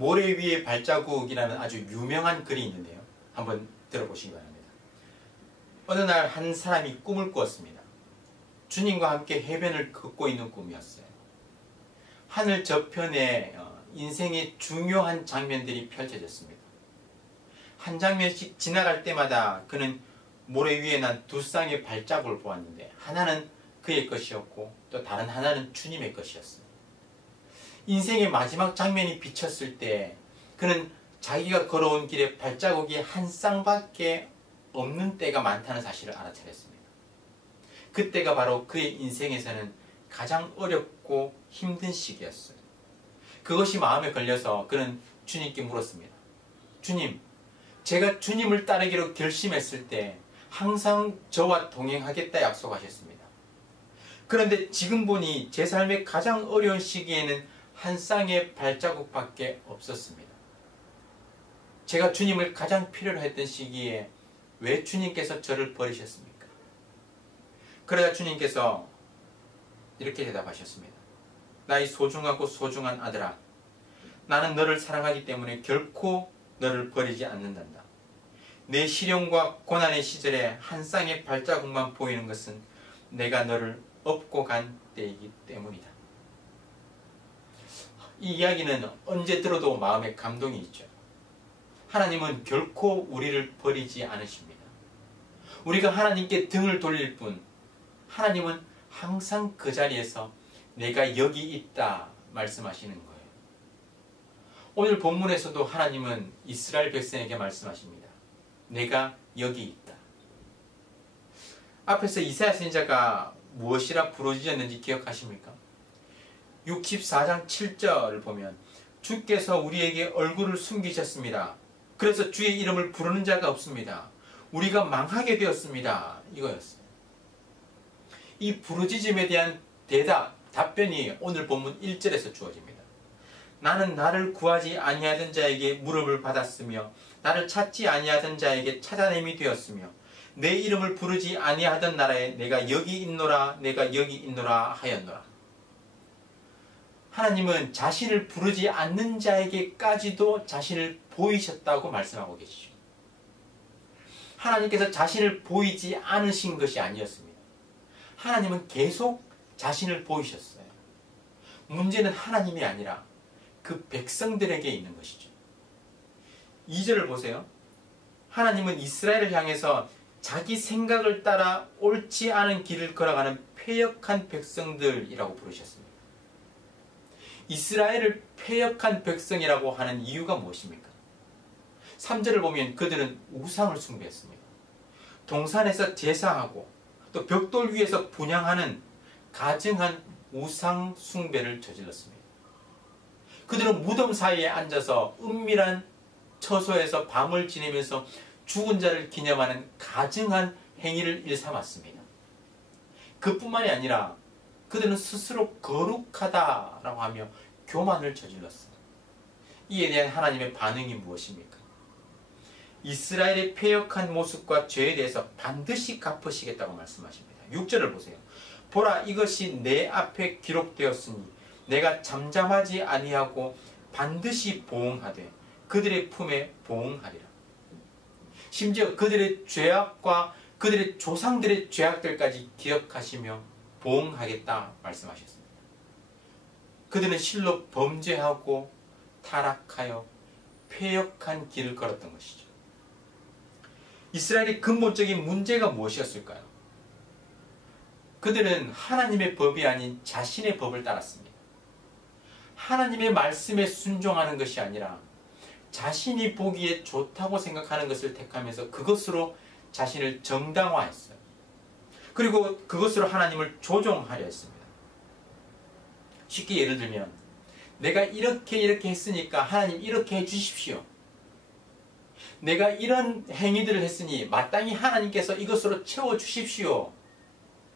모래 위의 발자국이라는 아주 유명한 글이 있는데요. 한번 들어보시기 바랍니다. 어느 날 한 사람이 꿈을 꾸었습니다. 주님과 함께 해변을 걷고 있는 꿈이었어요. 하늘 저편에 인생의 중요한 장면들이 펼쳐졌습니다. 한 장면씩 지나갈 때마다 그는 모래 위에 난 두 쌍의 발자국을 보았는데 하나는 그의 것이었고 또 다른 하나는 주님의 것이었어요. 인생의 마지막 장면이 비쳤을 때 그는 자기가 걸어온 길에 발자국이 한 쌍밖에 없는 때가 많다는 사실을 알아차렸습니다. 그때가 바로 그의 인생에서는 가장 어렵고 힘든 시기였어요. 그것이 마음에 걸려서 그는 주님께 물었습니다. 주님, 제가 주님을 따르기로 결심했을 때 항상 저와 동행하겠다 약속하셨습니다. 그런데 지금 보니 제 삶의 가장 어려운 시기에는 한 쌍의 발자국밖에 없었습니다. 제가 주님을 가장 필요로 했던 시기에 왜 주님께서 저를 버리셨습니까? 그러자 주님께서 이렇게 대답하셨습니다. 나의 소중하고 소중한 아들아, 나는 너를 사랑하기 때문에 결코 너를 버리지 않는단다. 내 시련과 고난의 시절에 한 쌍의 발자국만 보이는 것은 내가 너를 업고 간 때이기 때문이다. 이 이야기는 언제 들어도 마음에 감동이 있죠. 하나님은 결코 우리를 버리지 않으십니다. 우리가 하나님께 등을 돌릴 뿐 하나님은 항상 그 자리에서 내가 여기 있다 말씀하시는 거예요. 오늘 본문에서도 하나님은 이스라엘 백성에게 말씀하십니다. 내가 여기 있다. 앞에서 이사야 선지자가 무엇이라 부르짖었는지 기억하십니까? 64장 7절을 보면 주께서 우리에게 얼굴을 숨기셨습니다. 그래서 주의 이름을 부르는 자가 없습니다. 우리가 망하게 되었습니다. 이거였어요. 이 부르짖음에 대한 답변이 오늘 본문 1절에서 주어집니다. 나는 나를 구하지 아니하던 자에게 물음을 받았으며 나를 찾지 아니하던 자에게 찾아냄이 되었으며 내 이름을 부르지 아니하던 나라에 내가 여기 있노라 내가 여기 있노라 하였노라. 하나님은 자신을 부르지 않는 자에게까지도 자신을 보이셨다고 말씀하고 계시죠. 하나님께서 자신을 보이지 않으신 것이 아니었습니다. 하나님은 계속 자신을 보이셨어요. 문제는 하나님이 아니라 그 백성들에게 있는 것이죠. 2절을 보세요. 하나님은 이스라엘을 향해서 자기 생각을 따라 옳지 않은 길을 걸어가는 패역한 백성들이라고 부르셨습니다. 이스라엘을 패역한 백성이라고 하는 이유가 무엇입니까? 3절을 보면 그들은 우상을 숭배했습니다. 동산에서 제사하고 또 벽돌 위에서 분향하는 가증한 우상 숭배를 저질렀습니다. 그들은 무덤 사이에 앉아서 은밀한 처소에서 밤을 지내면서 죽은 자를 기념하는 가증한 행위를 일삼았습니다. 그뿐만이 아니라 그들은 스스로 거룩하다라고 하며 교만을 저질렀습니다. 이에 대한 하나님의 반응이 무엇입니까? 이스라엘의 패역한 모습과 죄에 대해서 반드시 갚으시겠다고 말씀하십니다. 6절을 보세요. 보라, 이것이 내 앞에 기록되었으니 내가 잠잠하지 아니하고 반드시 보응하되 그들의 품에 보응하리라. 심지어 그들의 죄악과 그들의 조상들의 죄악들까지 기억하시며 보응하겠다 말씀하셨습니다. 그들은 실로 범죄하고 타락하여 패역한 길을 걸었던 것이죠. 이스라엘의 근본적인 문제가 무엇이었을까요? 그들은 하나님의 법이 아닌 자신의 법을 따랐습니다. 하나님의 말씀에 순종하는 것이 아니라 자신이 보기에 좋다고 생각하는 것을 택하면서 그것으로 자신을 정당화했어요. 그리고 그것으로 하나님을 조종하려 했습니다. 쉽게 예를 들면 내가 이렇게 했으니까 하나님 이렇게 해주십시오. 내가 이런 행위들을 했으니 마땅히 하나님께서 이것으로 채워주십시오.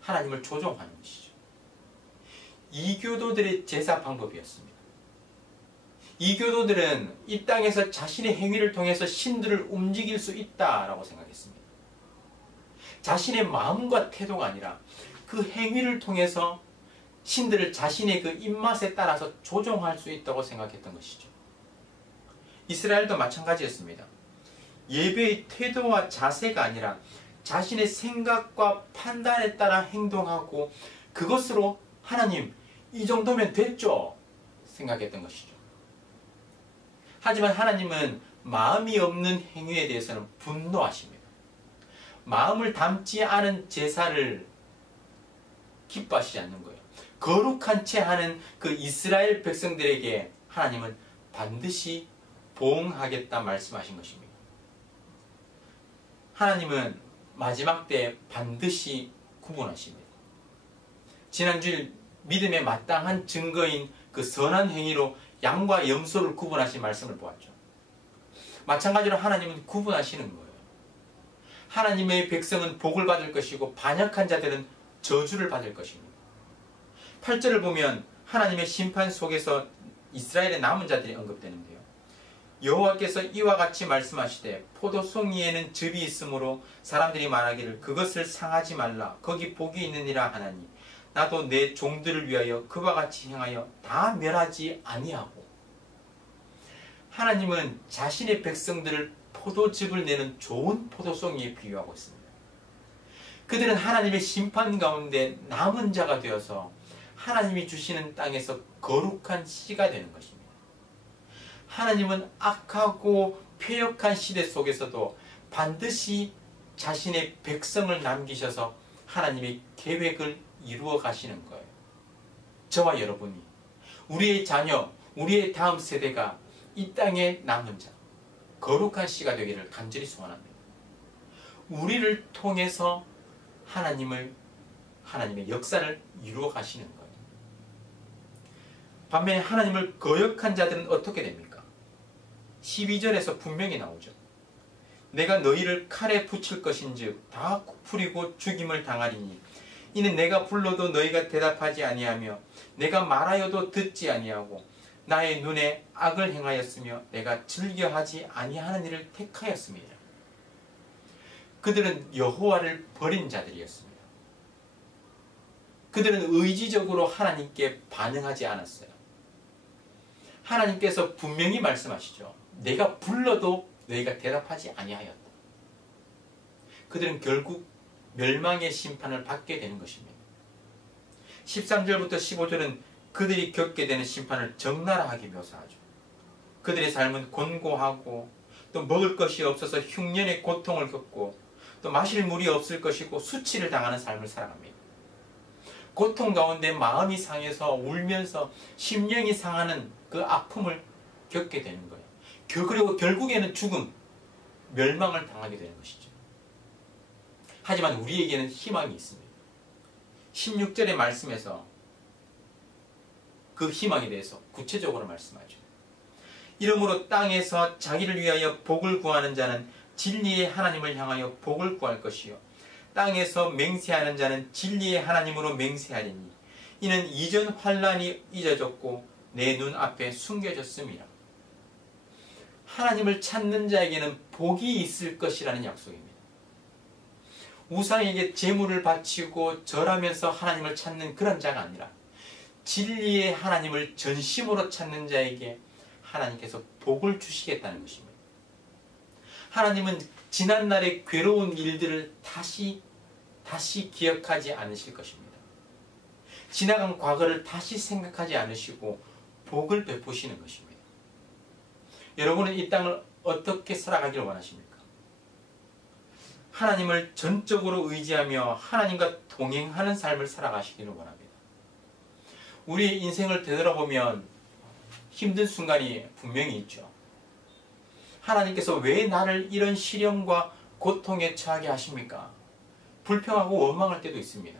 하나님을 조종하는 것이죠. 이교도들의 제사 방법이었습니다. 이교도들은 이 땅에서 자신의 행위를 통해서 신들을 움직일 수 있다라고 생각했습니다. 자신의 마음과 태도가 아니라 그 행위를 통해서 신들을 자신의 그 입맛에 따라서 조종할 수 있다고 생각했던 것이죠. 이스라엘도 마찬가지였습니다. 예배의 태도와 자세가 아니라 자신의 생각과 판단에 따라 행동하고 그것으로 하나님 이 정도면 됐죠 생각했던 것이죠. 하지만 하나님은 마음이 없는 행위에 대해서는 분노하십니다. 마음을 담지 않은 제사를 기뻐하시지 않는 거예요. 거룩한 채 하는 그 이스라엘 백성들에게 하나님은 반드시 보응하겠다 말씀하신 것입니다. 하나님은 마지막 때에 반드시 구분하십니다. 지난주일 믿음에 마땅한 증거인 그 선한 행위로 양과 염소를 구분하신 말씀을 보았죠. 마찬가지로 하나님은 구분하시는 거예요. 하나님의 백성은 복을 받을 것이고 반역한 자들은 저주를 받을 것입니다. 8절을 보면 하나님의 심판 속에서 이스라엘의 남은 자들이 언급되는데요. 여호와께서 이와 같이 말씀하시되 포도송이에는 즙이 있으므로 사람들이 말하기를 그것을 상하지 말라 거기 복이 있느니라 하나니 나도 내 종들을 위하여 그와 같이 행하여 다 멸하지 아니하고. 하나님은 자신의 백성들을 포도즙을 내는 좋은 포도송이에 비유하고 있습니다. 그들은 하나님의 심판 가운데 남은 자가 되어서 하나님이 주시는 땅에서 거룩한 씨가 되는 것입니다. 하나님은 악하고 패역한 시대 속에서도 반드시 자신의 백성을 남기셔서 하나님의 계획을 이루어 가시는 거예요. 저와 여러분이, 우리의 자녀, 우리의 다음 세대가 이 땅에 남은 자, 거룩한 씨가 되기를 간절히 소원합니다. 우리를 통해서 하나님의 역사를 이루어 가시는 거예요. 반면에 하나님을 거역한 자들은 어떻게 됩니까? 12절에서 분명히 나오죠. 내가 너희를 칼에 붙일 것인즉 다 풀이고 죽임을 당하리니 이는 내가 불러도 너희가 대답하지 아니하며 내가 말하여도 듣지 아니하고 나의 눈에 악을 행하였으며 내가 즐겨하지 아니하는 일을 택하였습니다. 그들은 여호와를 버린 자들이었습니다. 그들은 의지적으로 하나님께 반응하지 않았어요. 하나님께서 분명히 말씀하시죠. 내가 불러도 너희가 대답하지 아니하였다. 그들은 결국 멸망의 심판을 받게 되는 것입니다. 13절부터 15절은 그들이 겪게 되는 심판을 적나라하게 묘사하죠. 그들의 삶은 곤고하고 또 먹을 것이 없어서 흉년의 고통을 겪고 또 마실 물이 없을 것이고 수치를 당하는 삶을 살아갑니다. 고통 가운데 마음이 상해서 울면서 심령이 상하는 그 아픔을 겪게 되는 거예요. 그리고 결국에는 죽음, 멸망을 당하게 되는 것이죠. 하지만 우리에게는 희망이 있습니다. 16절의 말씀에서 그 희망에 대해서 구체적으로 말씀하죠. 이러므로 땅에서 자기를 위하여 복을 구하는 자는 진리의 하나님을 향하여 복을 구할 것이요 땅에서 맹세하는 자는 진리의 하나님으로 맹세하리니 이는 이전 환난이 잊어졌고 내 눈앞에 숨겨졌습니다. 하나님을 찾는 자에게는 복이 있을 것이라는 약속입니다. 우상에게 제물을 바치고 절하면서 하나님을 찾는 그런 자가 아니라 진리의 하나님을 전심으로 찾는 자에게 하나님께서 복을 주시겠다는 것입니다. 하나님은 지난날의 괴로운 일들을 다시 기억하지 않으실 것입니다. 지나간 과거를 다시 생각하지 않으시고 복을 베푸시는 것입니다. 여러분은 이 땅을 어떻게 살아가기를 원하십니까? 하나님을 전적으로 의지하며 하나님과 동행하는 삶을 살아가시기를 원합니다. 우리의 인생을 되돌아보면 힘든 순간이 분명히 있죠. 하나님께서 왜 나를 이런 시련과 고통에 처하게 하십니까? 불평하고 원망할 때도 있습니다.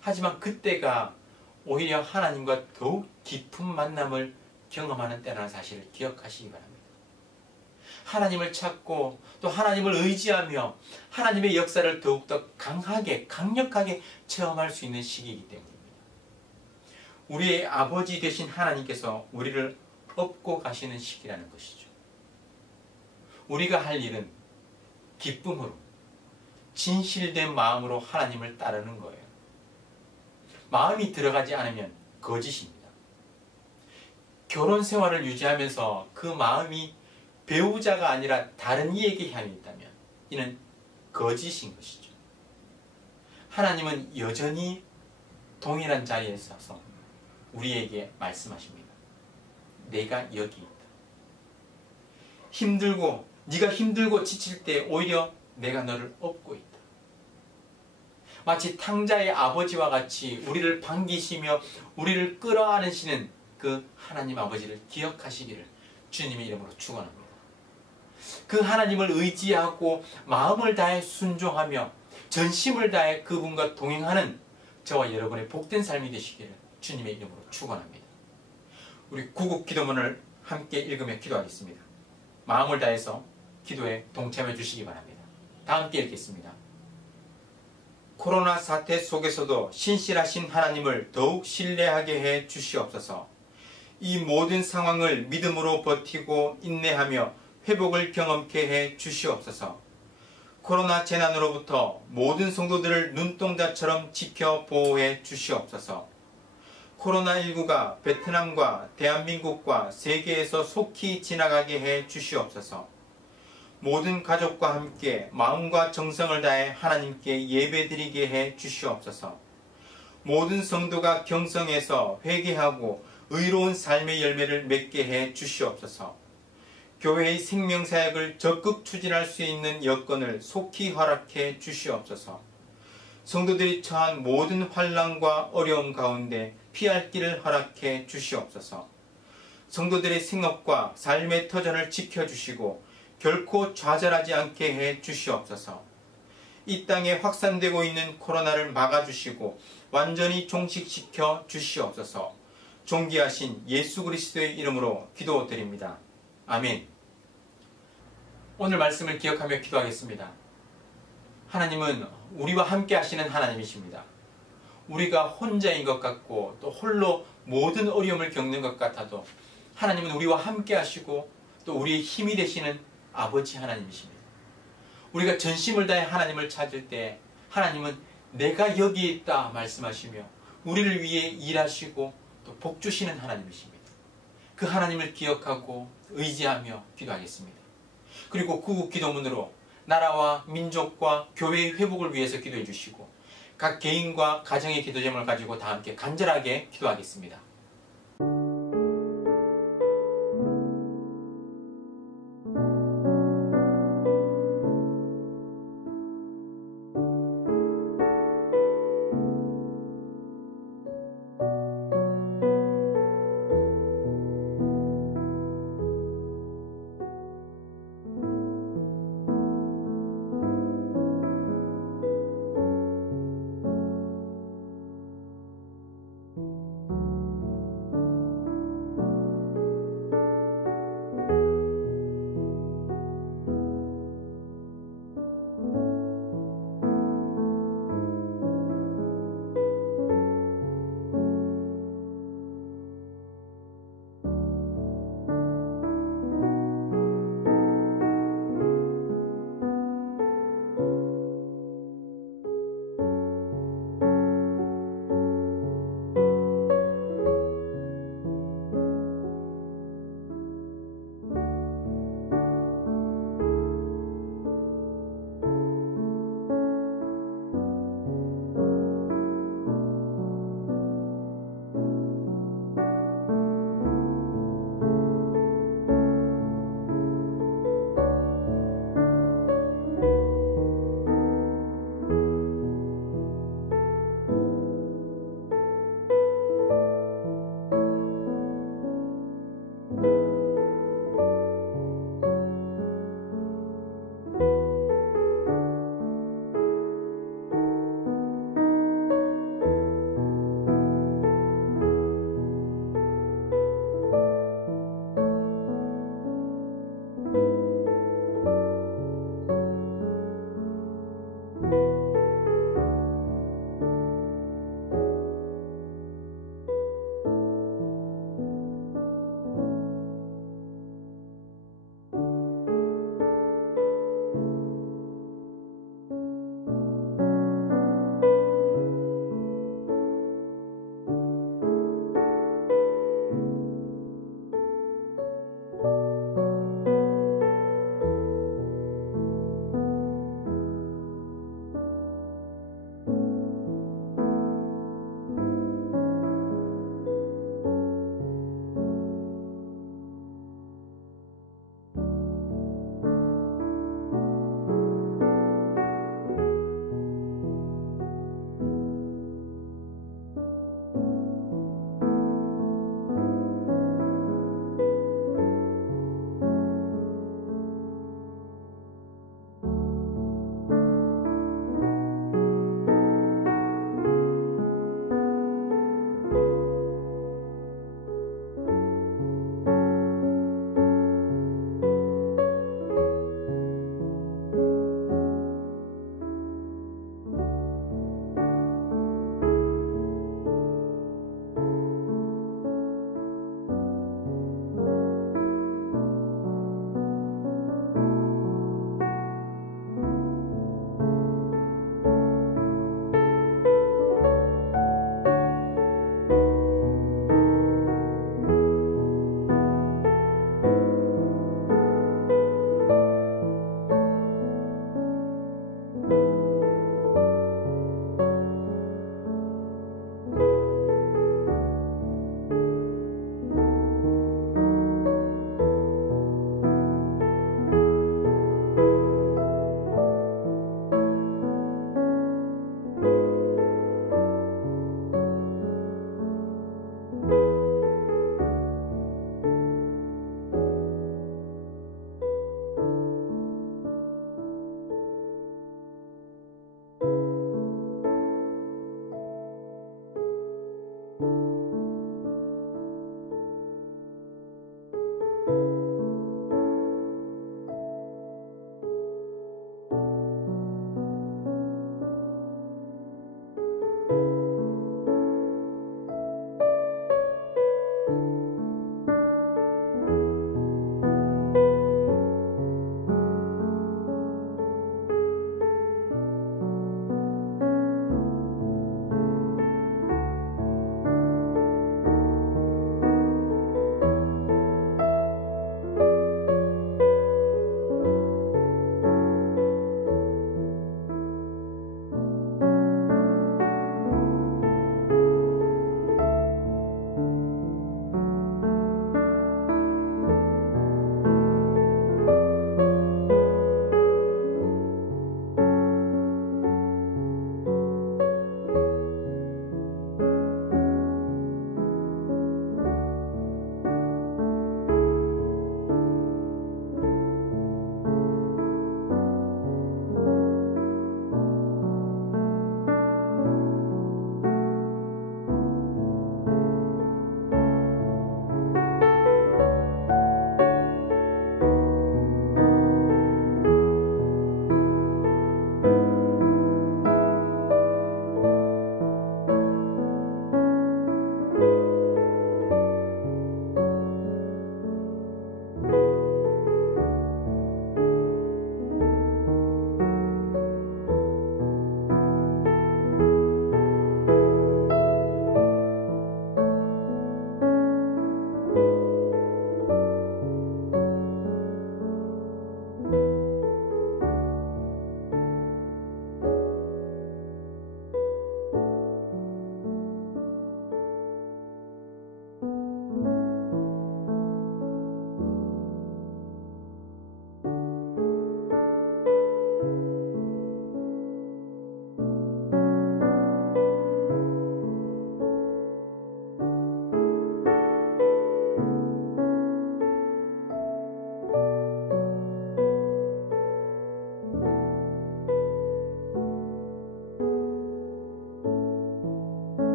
하지만 그때가 오히려 하나님과 더욱 깊은 만남을 경험하는 때라는 사실을 기억하시기 바랍니다. 하나님을 찾고 또 하나님을 의지하며 하나님의 역사를 더욱더 강하게 강력하게 체험할 수 있는 시기이기 때문입니다. 우리의 아버지 되신 하나님께서 우리를 업고 가시는 시기라는 것이죠. 우리가 할 일은 기쁨으로 진실된 마음으로 하나님을 따르는 거예요. 마음이 들어가지 않으면 거짓입니다. 결혼 생활을 유지하면서 그 마음이 배우자가 아니라 다른 이에게 향해 있다면 이는 거짓인 것이죠. 하나님은 여전히 동일한 자리에 서서 우리에게 말씀하십니다. 내가 여기 있다. 네가 힘들고 지칠 때 오히려 내가 너를 업고 있다. 마치 탕자의 아버지와 같이 우리를 반기시며 우리를 끌어안으시는 그 하나님 아버지를 기억하시기를 주님의 이름으로 축원합니다. 그 하나님을 의지하고 마음을 다해 순종하며 전심을 다해 그분과 동행하는 저와 여러분의 복된 삶이 되시기를 주님의 이름으로 축원합니다. 우리 구국 기도문을 함께 읽으며 기도하겠습니다. 마음을 다해서 기도에 동참해 주시기 바랍니다. 다 함께 읽겠습니다. 코로나 사태 속에서도 신실하신 하나님을 더욱 신뢰하게 해 주시옵소서. 이 모든 상황을 믿음으로 버티고 인내하며 회복을 경험케 해 주시옵소서. 코로나 재난으로부터 모든 성도들을 눈동자처럼 지켜 보호해 주시옵소서. 코로나19가 베트남과 대한민국과 세계에서 속히 지나가게 해 주시옵소서. 모든 가족과 함께 마음과 정성을 다해 하나님께 예배드리게 해 주시옵소서. 모든 성도가 경성에서 회개하고 의로운 삶의 열매를 맺게 해 주시옵소서. 교회의 생명사역을 적극 추진할 수 있는 여건을 속히 허락해 주시옵소서. 성도들이 처한 모든 환난과 어려움 가운데 피할 길을 허락해 주시옵소서. 성도들의 생업과 삶의 터전을 지켜주시고 결코 좌절하지 않게 해 주시옵소서. 이 땅에 확산되고 있는 코로나를 막아주시고 완전히 종식시켜 주시옵소서. 존귀하신 예수 그리스도의 이름으로 기도드립니다. 아멘. 오늘 말씀을 기억하며 기도하겠습니다. 하나님은 우리와 함께 하시는 하나님이십니다. 우리가 혼자인 것 같고 또 홀로 모든 어려움을 겪는 것 같아도 하나님은 우리와 함께 하시고 또 우리의 힘이 되시는 아버지 하나님이십니다. 우리가 전심을 다해 하나님을 찾을 때 하나님은 내가 여기에 있다 말씀하시며 우리를 위해 일하시고 또 복주시는 하나님이십니다. 그 하나님을 기억하고 의지하며 기도하겠습니다. 그리고 구국 기도문으로 나라와 민족과 교회의 회복을 위해서 기도해 주시고 각 개인과 가정의 기도 제목을 가지고 다 함께 간절하게 기도하겠습니다.